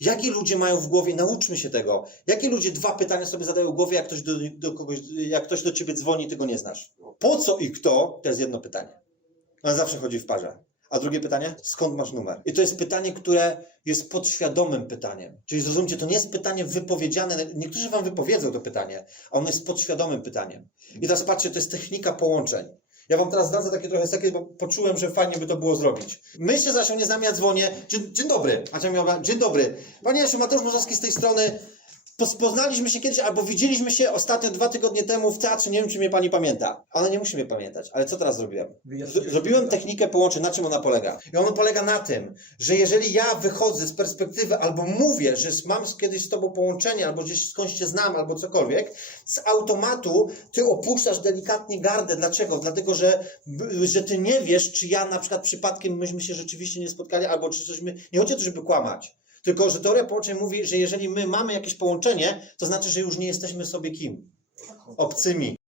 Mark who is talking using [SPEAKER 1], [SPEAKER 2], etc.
[SPEAKER 1] Jakie ludzie mają w głowie, nauczmy się tego. Jakie ludzie dwa pytania sobie zadają w głowie, jak ktoś do, do kogoś, jak ktoś do ciebie dzwoni, ty go nie znasz. Po co i kto? To jest jedno pytanie. On zawsze chodzi w parze. A drugie pytanie? Skąd masz numer? I to jest pytanie, które jest podświadomym pytaniem. Czyli zrozumcie, to nie jest pytanie wypowiedziane. Niektórzy wam wypowiedzą to pytanie, a ono jest podświadomym pytaniem. I teraz patrzcie, to jest technika połączeń. Ja wam teraz zdradzę takie trochę sekret, bo poczułem, że fajnie by to było zrobić. Że się nie znam, ja dzwonię. Dzień, dzień dobry. A dzień, dzień dobry. Panie Jasiu, Mateusz Morzowski z tej strony. Poznaliśmy się kiedyś, albo widzieliśmy się ostatnio dwa tygodnie temu w teatrze, nie wiem, czy mnie pani pamięta. Ona nie musi mnie pamiętać, ale co teraz zrobiłem? Z- Zrobiłem technikę połączeń, na czym ona polega? I ona polega na tym, że jeżeli ja wychodzę z perspektywy albo mówię, że mam kiedyś z tobą połączenie, albo gdzieś skądś cię znam, albo cokolwiek, z automatu ty opuszczasz delikatnie gardę. Dlaczego? Dlatego, że, że ty nie wiesz, czy ja na przykład przypadkiem myśmy się rzeczywiście nie spotkali, albo czy coś my... Nie chodzi o to, żeby kłamać. Tylko, że teoria połączeń mówi, że jeżeli my mamy jakieś połączenie, to znaczy, że już nie jesteśmy sobie kim? Obcymi.